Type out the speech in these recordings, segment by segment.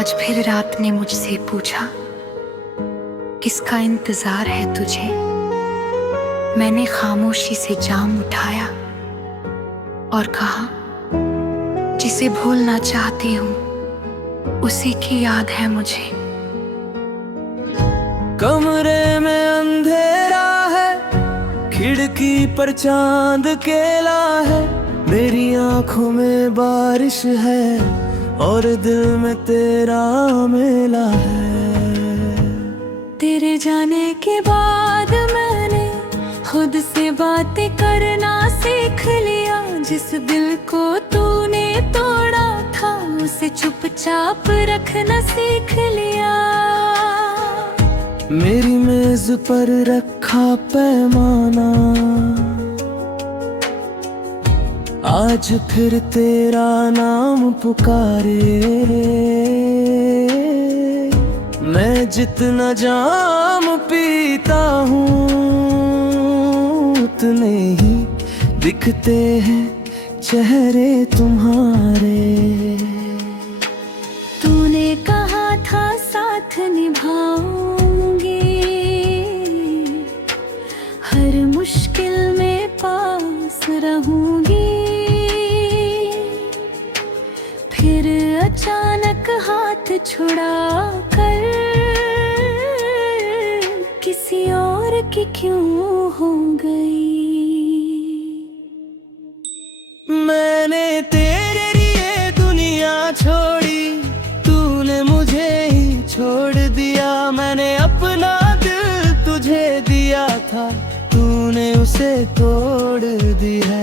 आज फिर रात ने मुझसे पूछा, किसका इंतजार है तुझे। मैंने खामोशी से जाम उठाया और कहा, जिसे भूलना चाहती हूँ उसी की याद है मुझे। कमरे में अंधेरा है, खिड़की पर चांद केला है। मेरी आंखों में बारिश है और दिल में तेरा मेला है। तेरे जाने के बाद मैंने खुद से बातें करना सीख लिया। जिस दिल को तूने तोड़ा था उसे चुपचाप रखना सीख लिया। मेरी मेज पर रखा पैमाना, आज फिर तेरा नाम पुकारे। मैं जितना जाम पीता हूँ उतने ही दिखते हैं चेहरे तुम्हारे। तूने कहा था साथ निभाऊंगी, हर मुश्किल में पास रहूंगी। फिर अचानक हाथ छुड़ा कर किसी और की क्यों हो गई। मैंने तेरे लिए दुनिया छोड़ी, तूने मुझे ही छोड़ दिया। मैंने अपना दिल तुझे दिया था, तूने उसे तोड़ दिया।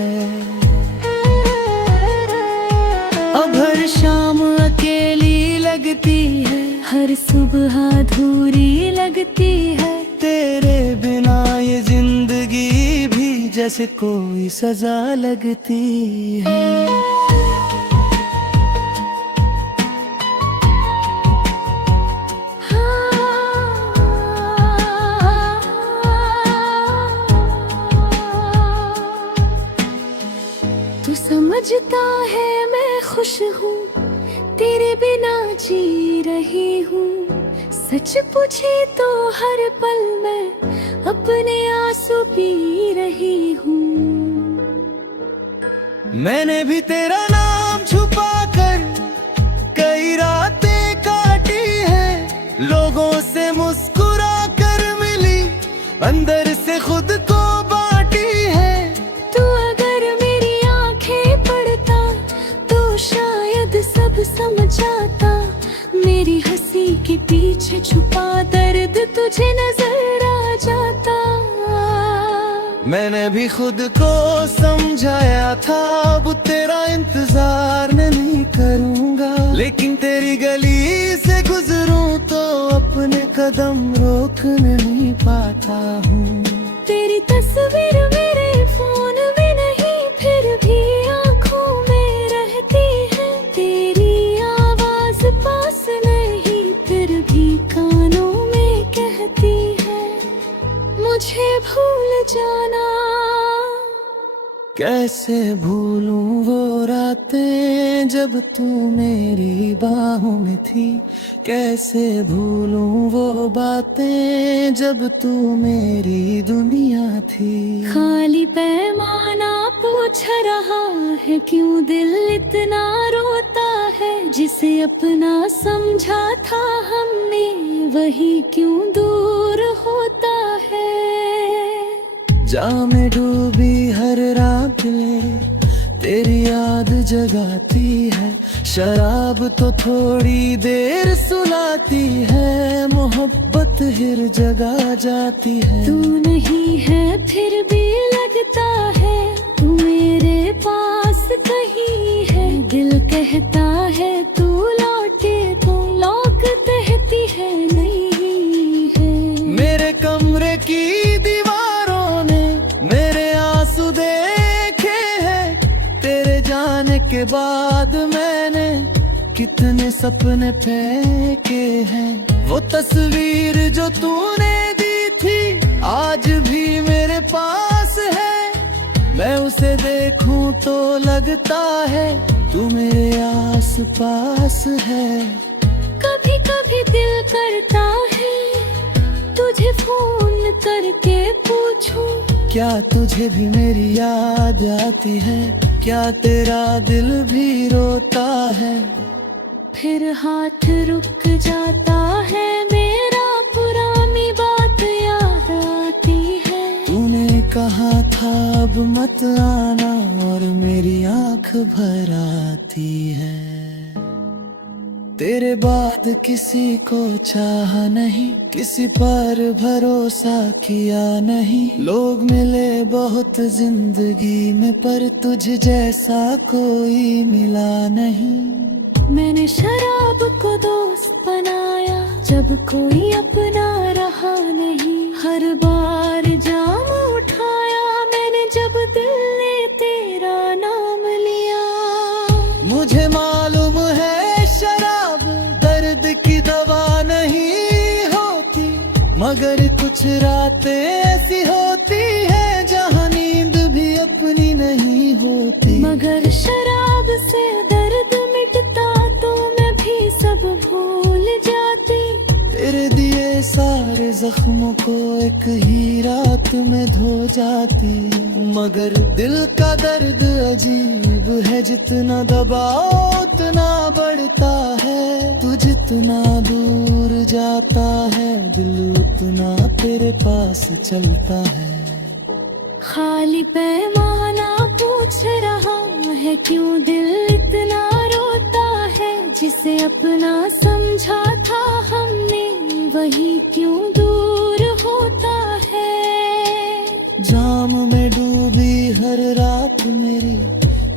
अब हर शाम अकेली लगती है, हर सुबह अधूरी लगती है। तेरे बिना ये जिंदगी भी जैसे कोई सजा लगती है। तू समझता है मैं खुश हूँ, तेरे बिना जी रही हूँ। सच पूछे तो हर पल मैं अपने आंसू पी रही हूँ। मैंने भी तेरा नाम छुपा कर कई रातें काटी है। लोगों से मुस्कुरा कर मिली, अंदर से खुद को बांटी है। तू अगर मेरी आंखें पढ़ता तो शायद सब समझ आता। मेरी हंसी के पीछे छुपा दर्द तुझे नजर आ जाता। मैंने भी खुद को समझाया था, अब तेरा इंतजार नहीं करूंगा। लेकिन तेरी गली से गुजरूं तो अपने कदम रोक नहीं पाता हूँ। तेरी तस्वीर मेरे फोन में नहीं, फिर भी आंखों में रहती है। तेरी आवाज पास नहीं, फिर भी कानों में कहती है, मुझे भूल जाना। कैसे भूलूं वो रातें जब तू मेरी बाहों में थी। कैसे भूलूं वो बातें जब तू मेरी दुनिया थी। खाली पैमाना पूछ रहा है, क्यों दिल इतना रोता है। जिसे अपना समझा था हमने वही क्यों दूर होता है। जाम में डूबी हर रात ले तेरी याद जगाती है। शराब तो थोड़ी देर सुलाती है, मोहब्बत हिर जगा जाती है। तू नहीं है फिर भी लगता है, तू मेरे पास कहीं है। दिल कहता है तू लौटे तो, लौक कहती है नहीं है। मेरे कमरे की दीवारों ने मेरे आंसू देखे हैं। तेरे जाने के बाद मैंने कितने सपने फेंके हैं। वो तस्वीर जो तूने दी थी आज भी मेरे पास है। मैं उसे देखूं तो लगता है तू मेरे आस पास है। कभी दिल करता है तुझे फोन करके पूछूं, क्या तुझे भी मेरी याद आती है, क्या तेरा दिल भी रोता है। फिर हाथ रुक जाता है मेरा, पुरानी बात याद आती है। तूने कहा था अब मत आना और मेरी आंख भर आती है। तेरे बाद किसी को चाहा नहीं, किसी पर भरोसा किया नहीं। लोग मिले बहुत जिंदगी में पर तुझ जैसा कोई मिला नहीं। मैंने शराब को दोस्त बनाया जब कोई अपना रहा नहीं। हर बार जाम उठाया मैंने जब दिल ने तेरा नाम लिया। मुझे मालूम है शराब दर्द की दवा नहीं होती, मगर कुछ रातें ऐसी होती है जहाँ नींद भी अपनी नहीं होती। मगर शराब से दर्द मिटता तो मैं भी सब भूल जाती। तेरे दिए सारे जख्मों को एक ही रात में धो जाती। मगर दिल का दर्द अजीब है, जितना दबाओ उतना बढ़ता है। तू जितना दूर जाता है दिल उतना तेरे पास चलता है। खाली पैमाना पूछ रहा है क्यों दिल इतना रोता है। जिसे अपना समझा था हमने वही क्यों दूर होता है। जाम में डूबी हर रात मेरी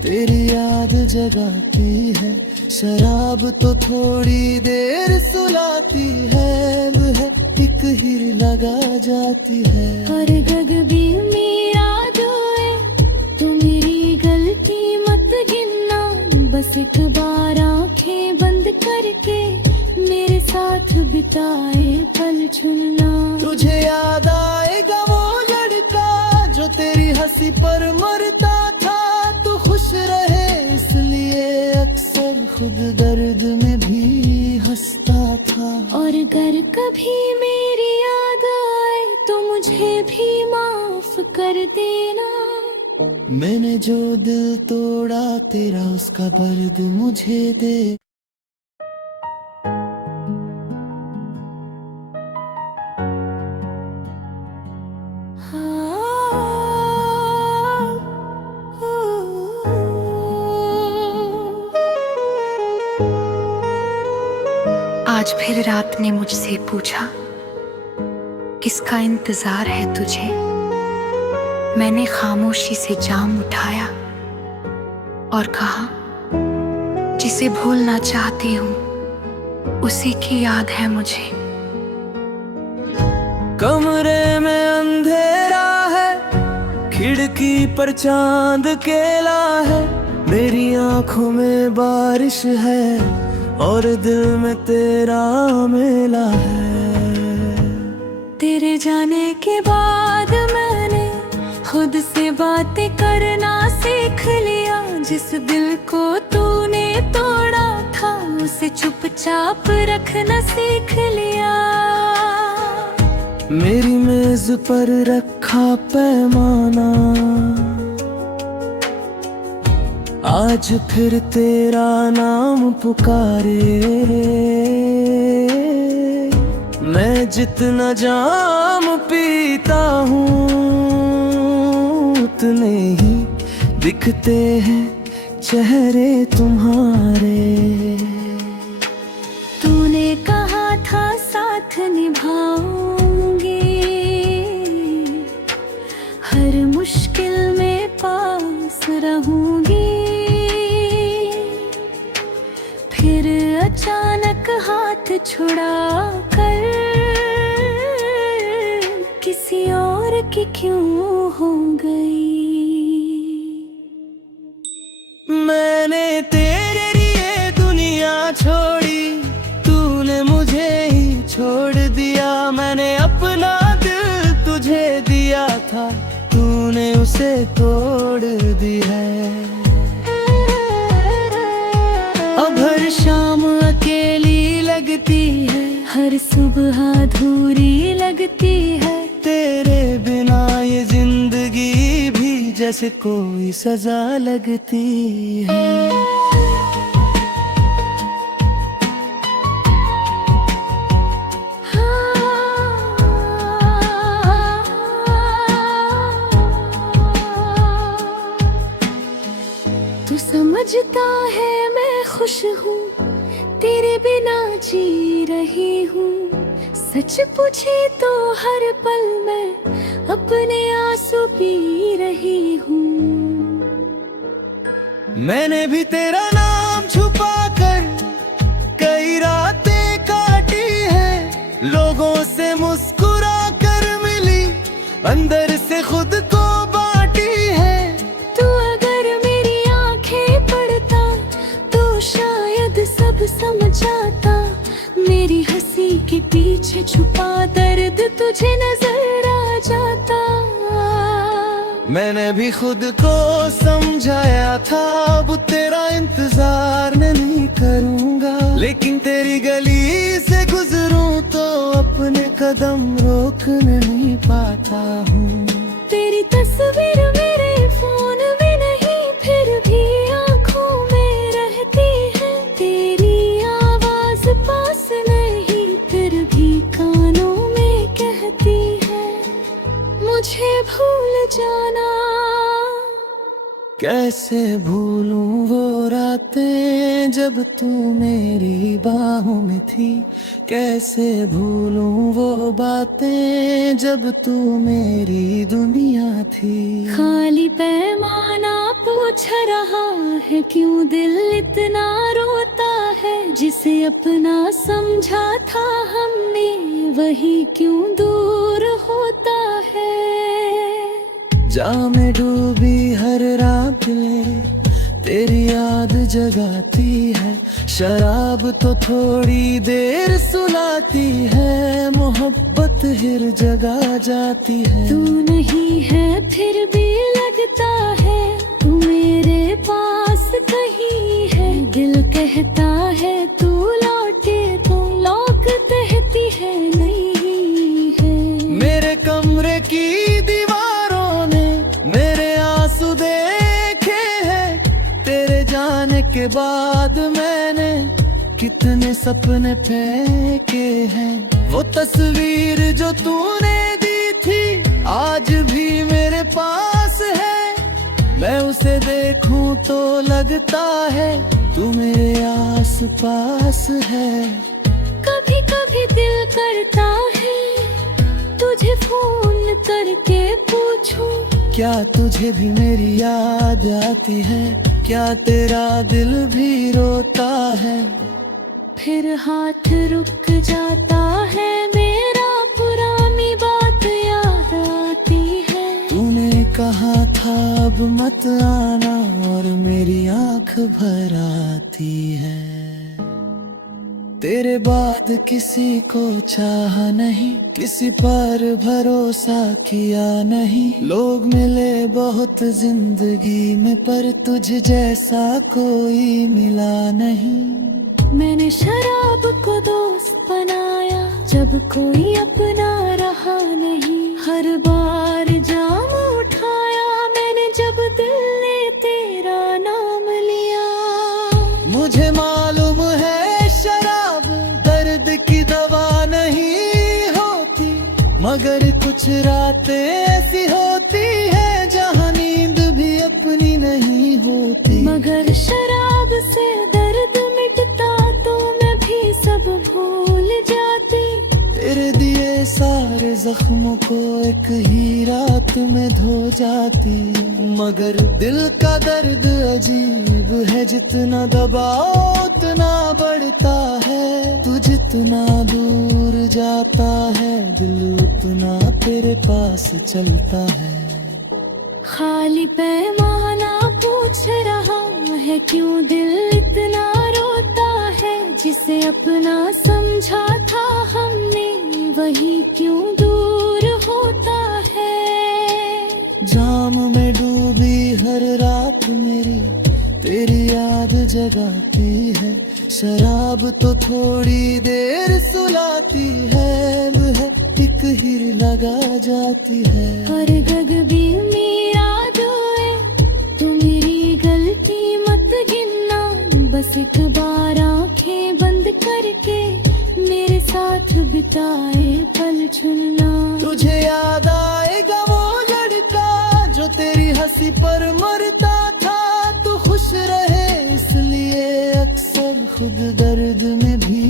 तेरी याद जगाती है। शराब तो थोड़ी देर सुलाती है, एक हीर लगा जाती है। और गग भी मेरा दोए तो मेरी गलती मत गिनना। बस एक बार आंखें बंद करके मेरे साथ बिताए पल चुनना। तुझे याद आएगा वो लड़का जो तेरी हंसी पर मरता था। तू खुश रहे इसलिए अक्सर खुद दर्द में भी हंसता था। और अगर कभी मेरी याद आए तो मुझे भी माफ कर देना। मैंने जो दिल तोड़ा तेरा उसका दर्द मुझे दे। आज फिर रात ने मुझसे पूछा किसका इंतजार है तुझे। मैंने खामोशी से जाम उठाया और कहा जिसे भूलना चाहती हूँ उसी की याद है मुझे। कमरे में अंधेरा है, खिड़की पर चांद केला है। मेरी आंखों में बारिश है और दिल में तेरा मेला है। तेरे जाने के बाद मैंने खुद से बातें करना सीख लिया। जिस दिल को तूने तोड़ा था उसे चुपचाप रखना सीख लिया। मेरी मेज पर रखा पैमाना आज फिर तेरा नाम पुकारे। मैं जितना जाम पीता हूँ उतने ही दिखते हैं चेहरे तुम्हारे। तूने कहा था साथ निभाऊंगी, हर मुश्किल में पास रहूंगी। फिर अचानक हाथ छुड़ा कर किसी और की क्यों हो गई। मैंने तेरे लिए दुनिया छोड़ी, तूने मुझे ही छोड़ दिया। मैंने अपना दिल तुझे दिया था, तूने उसे तोड़ दिया। अब हर शाम अकेली लगती हर सुबह अधूरी लगती है। तेरे बिना ये जिंदगी भी जैसे कोई सजा लगती है। तू समझता है मैं खुश हूँ, तेरे बिना जी रही हूँ। सच पूछे तो हर पल मैं अपने आंसू पी रही हूँ। मैंने भी तेरा नाम छुपा कर कई रातें काटी है। लोगों से मुस्कुरा कर मिली, अंदर से खुद को बांटी है। तू अगर मेरी आंखें पढ़ता तो शायद सब समझाता। मेरी हंसी के पीछे छुपा दर्द तुझे नजर आ जाता। मैंने भी खुद को समझाया था अब तेरा इंतजार नहीं करूंगा। लेकिन तेरी गली से गुजरूं तो अपने कदम रोक नहीं पाता हूँ। तेरी तस्वीर मेरे फोन में नहीं, फिर भी आंखों में रहती है। तेरी आवाज पास नहीं, फिर भी कानों में कहती है मुझे भूल जाना। कैसे भूलूं वो रातें जब तू मेरी बाहों में थी। कैसे भूलूं वो बातें जब तू मेरी दुनिया थी। खाली पैमाना पूछ रहा है क्यों दिल इतना रोता है। जिसे अपना समझा था हमने वही क्यों दूर होता है। जा में डूबी हर रात ले तेरी याद जगाती है। शराब तो थोड़ी देर सुलाती है, मोहब्बत हिर जगा जाती है। तू नहीं है फिर भी लगता है तू मेरे पास कहीं है। दिल कहता है तू लौटे तो लौक कहती है नहीं है। मेरे कमरे की दीवारों ने मेरे आंसू देखे हैं। तेरे जाने के बाद मैंने कितने सपने फेंके हैं। वो तस्वीर जो तूने दी थी आज भी मेरे पास है। मैं उसे देखूं तो लगता है तू मेरे आस पास है। कभी कभी दिल करता है तुझे फोन करके पूछूं। क्या तुझे भी मेरी याद आती है? क्या तेरा दिल भी रोता है? फिर हाथ रुक जाता है मेरा, पुरानी बात याद आती है। तूने कहा था अब मत आना और मेरी आंख भर आती है। तेरे बाद किसी को चाहा नहीं, किसी पर भरोसा किया नहीं। लोग मिले बहुत जिंदगी में पर तुझ जैसा कोई मिला नहीं। मैंने शराब को दोस्त बनाया जब कोई अपना रहा नहीं। हर बार जाम उठाया मैंने जब दिल ने तेरा नाम लिया। मुझे मालूम है शराब दर्द की दवा नहीं होती, मगर कुछ रातें ऐसी होती है जहाँ नींद भी अपनी नहीं होती। मगर शराब से दर्द मिटता तो मैं भी सब भूल जाती। तेरे दिए सारे जख्मों को एक ही रात में धो जाती। मगर दिल का दर्द अजीब है, जितना दबाओ उतना बढ़ता है। तू जितना दूर जाता है दिल उतना तेरे पास चलता है। खाली पैमाना पूछ रहा है क्यों दिल इतना रोता है। जिसे अपना समझा था हमने वही क्यों दूर होता है। जाम में डूबी हर रात मेरी तेरी याद जगाती है, शराब तो थोड़ी देर सुलाती है, एक हीर लगा जाती है। और गग भी मेरा दोए, तू मेरी गलती मत गिनना, बस एक बार आंखें बंद करके मेरे साथ बिताए पल चुनना। तुझे याद आएगा वो लड़का जो तेरी हंसी पर मरता था, तू खुश रहे इसलिए अक्सर खुद दर्द में भी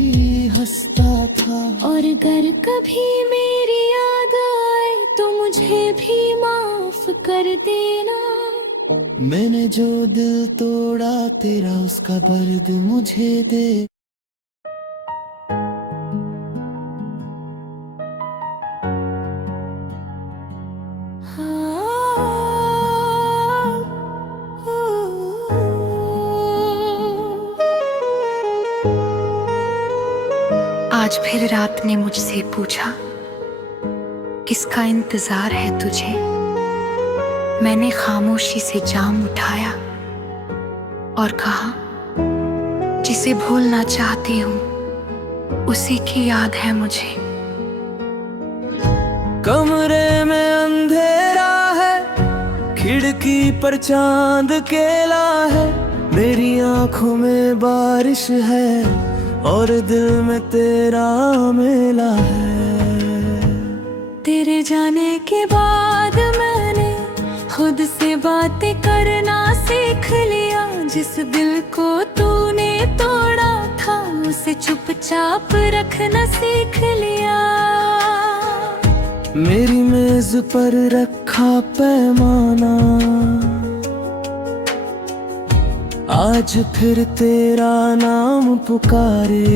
हंसता था। और अगर कभी मेरी याद आए तो मुझे भी माफ कर देना। मैंने जो दिल तोड़ा तेरा, उसका दर्द मुझे दे। आज फिर रात ने मुझसे पूछा, किसका इंतजार है तुझे। मैंने खामोशी से जाम उठाया और कहा, जिसे भूलना चाहती हूँ उसी की याद है मुझे। कमरे में अंधेरा है, खिड़की पर चांद केला है, मेरी आंखों में बारिश है और दिल में तेरा मेला है। तेरे जाने के बाद मैंने खुद से बातें करना सीख लिया, जिस दिल को तूने तोड़ा था उसे चुपचाप रखना सीख लिया। मेरी मेज पर रखा पैमाना, आज फिर तेरा नाम पुकारे।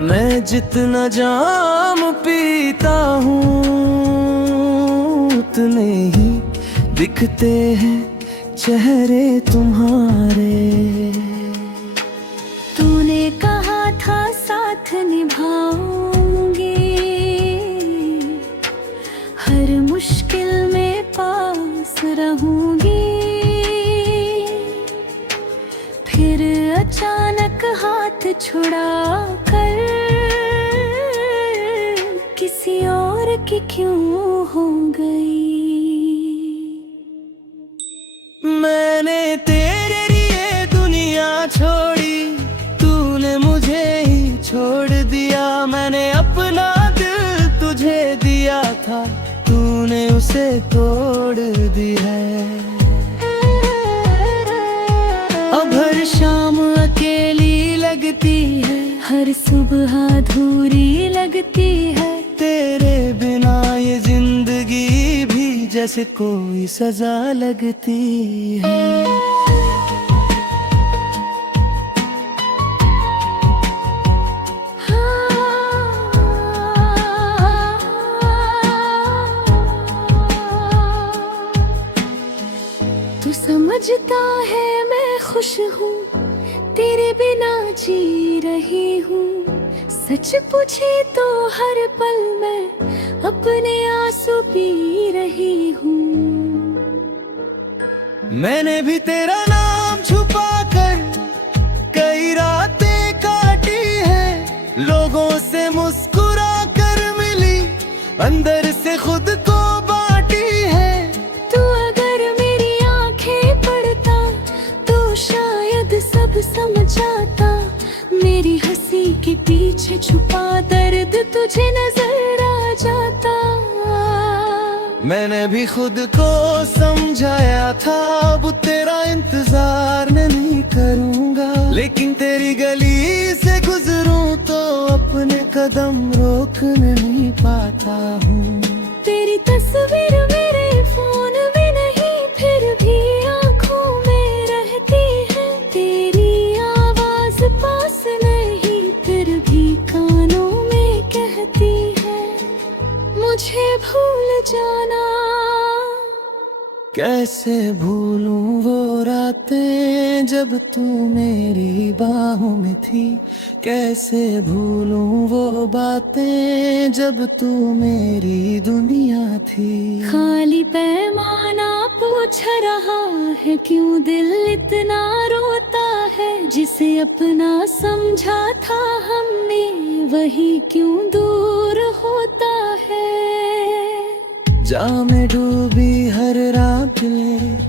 मैं जितना जाम पीता हूँ उतने ही दिखते हैं चेहरे तुम्हारे। तूने कहा था साथ निभाऊंगी, हर मुश्किल में पास रहूंगी। फिर अचानक हाथ छुड़ा कर किसी और की क्यों हो गई। मैंने तेरे लिए दुनिया छोड़ी, तूने मुझे ही छोड़ दिया। मैंने अपना दिल तुझे दिया था, तूने उसे तोड़ दिया। अब हर शाम अकेली लगती है, हर सुबह अधूरी लगती है। तेरे बिना ये जिंदगी भी जैसे कोई सजा लगती है। तू समझता है मैं खुश हूँ, तेरे बिना जी रही हूँ। सच पूछे तो हर पल मैं अपने आंसू पी रही हूँ। मैंने भी तेरा नाम छुपा कर कई रातें काटी है, लोगों से मुस्कुरा कर मिली, अंदर से खुद को बांटी है। तू अगर मेरी आंखें पढ़ता तो शायद सब समझाता, मेरी हंसी के पीछे छुपा दर्द तुझे नजर आ जाता। मैंने भी खुद को समझाया था, अब तेरा इंतजार नहीं करूंगा, लेकिन तेरी गली से गुजरूं तो अपने कदम रोक नहीं पाता हूँ। तेरी तस्वीर मेरे फोन में नहीं, फिर भी आंखों में रहती है। तेरी आवाज पास नहीं, फिर भी कानों में कहती है, मुझे भूल जाना। कैसे भूलूं वो रातें जब जब तू मेरी बाहों में थी। कैसे भूलूं वो बातें जब तू मेरी दुनिया थी। खाली पैमाना पूछ रहा है क्यों दिल इतना रोता है। जिसे अपना समझा था हमने वही क्यों दूर होता है। जाम में डूबी हर रात में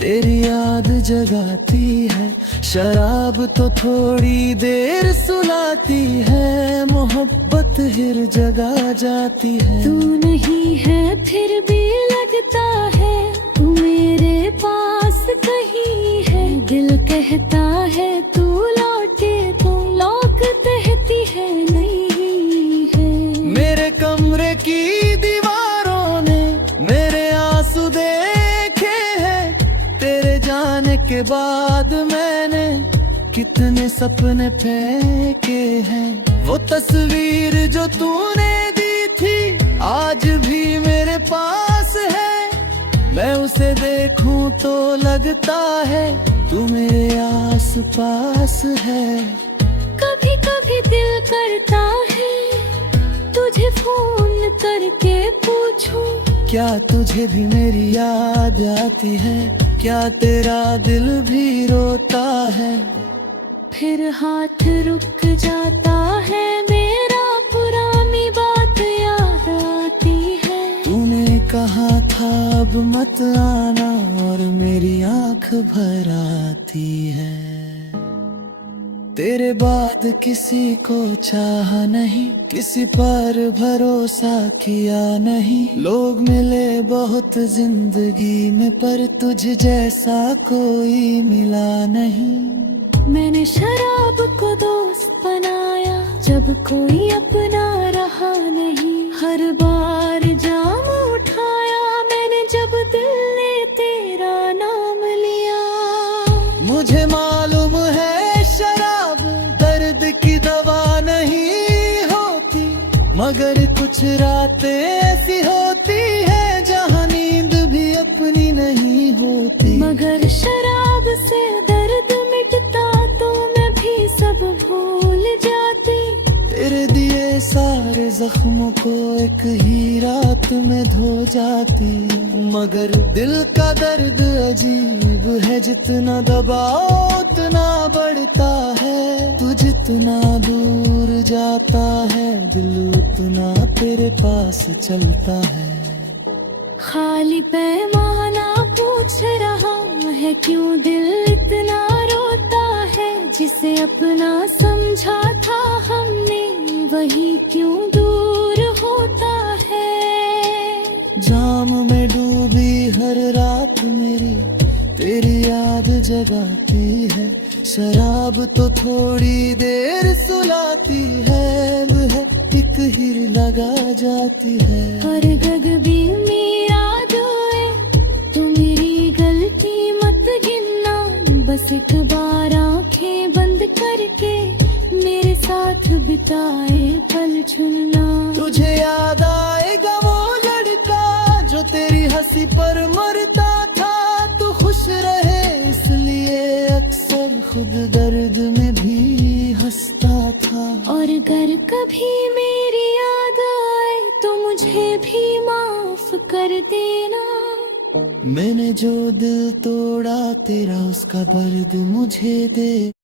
तेरी याद जगाती है। शराब तो थोड़ी देर सुलाती है, मोहब्बत हिर जगा जाती है। तू नहीं है फिर भी लगता है तू मेरे पास कहीं है। दिल कहता है तू लौटे तो लौक कहती है नहीं है। मेरे कमरे की दीवारों ने मेरे आंसू देखे हैं। तेरे जाने के बाद मैंने कितने सपने फेंके हैं। वो तस्वीर जो तूने दी थी आज भी मेरे पास है। मैं उसे देखूं तो लगता है तू मेरे आस पास है। कभी कभी दिल करता है तुझे फोन करके पूछूं। क्या तुझे भी मेरी याद आती है? क्या तेरा दिल भी रोता है? फिर हाथ रुक जाता है मेरा पुरानी बात याद आती है। तूने कहा था अब मत आना और मेरी आंख भर आती है। तेरे बाद किसी को चाहा नहीं, किसी पर भरोसा किया नहीं। लोग मिले बहुत जिंदगी में पर तुझ जैसा कोई मिला नहीं। मैंने शराब को दोस्त बनाया जब कोई अपना रहा नहीं। हर बार जाम उठाया मैंने जब दिल ने तेरा नाम लिया। मुझे मालूम है शराब दर्द की दवा नहीं होती, मगर कुछ रातें ऐसी होती है जहाँ नींद भी अपनी नहीं होती। मगर शराब से दर्द मिटता तो मैं भी सब भूल जाती। तेरे दिए सारे जख्मों को एक ही रात में धो जाती। मगर दिल का दर्द अजीब है, जितना दबाओ उतना बढ़ता है। तू जितना दूर जाता है दिल उतना तेरे पास चलता है। खाली पैमाना पूछ रहा है क्यों दिल इतना रोता है। जिसे अपना समझा था हमने वही क्यों दूर होता है। जाम में डूबी हर रात मेरी तेरी याद जगाती है। शराब तो थोड़ी देर सुलाती है, वह एक हीर लगा जाती है। और गग भी मेरा दोए तो मेरी गलती मत गिनना। बस एक बार आंखें बंद करके मेरे साथ बिताए पल चुनना। तुझे याद आएगा वो लड़का जो तेरी हंसी पर मरता था। तू खुश रहे इसलिए अक्सर खुद दर्द में भी हंसता था। और अगर कभी मेरी याद आए तो मुझे भी माफ कर देना। मैंने जो दिल तोड़ा तेरा उसका दर्द मुझे दे।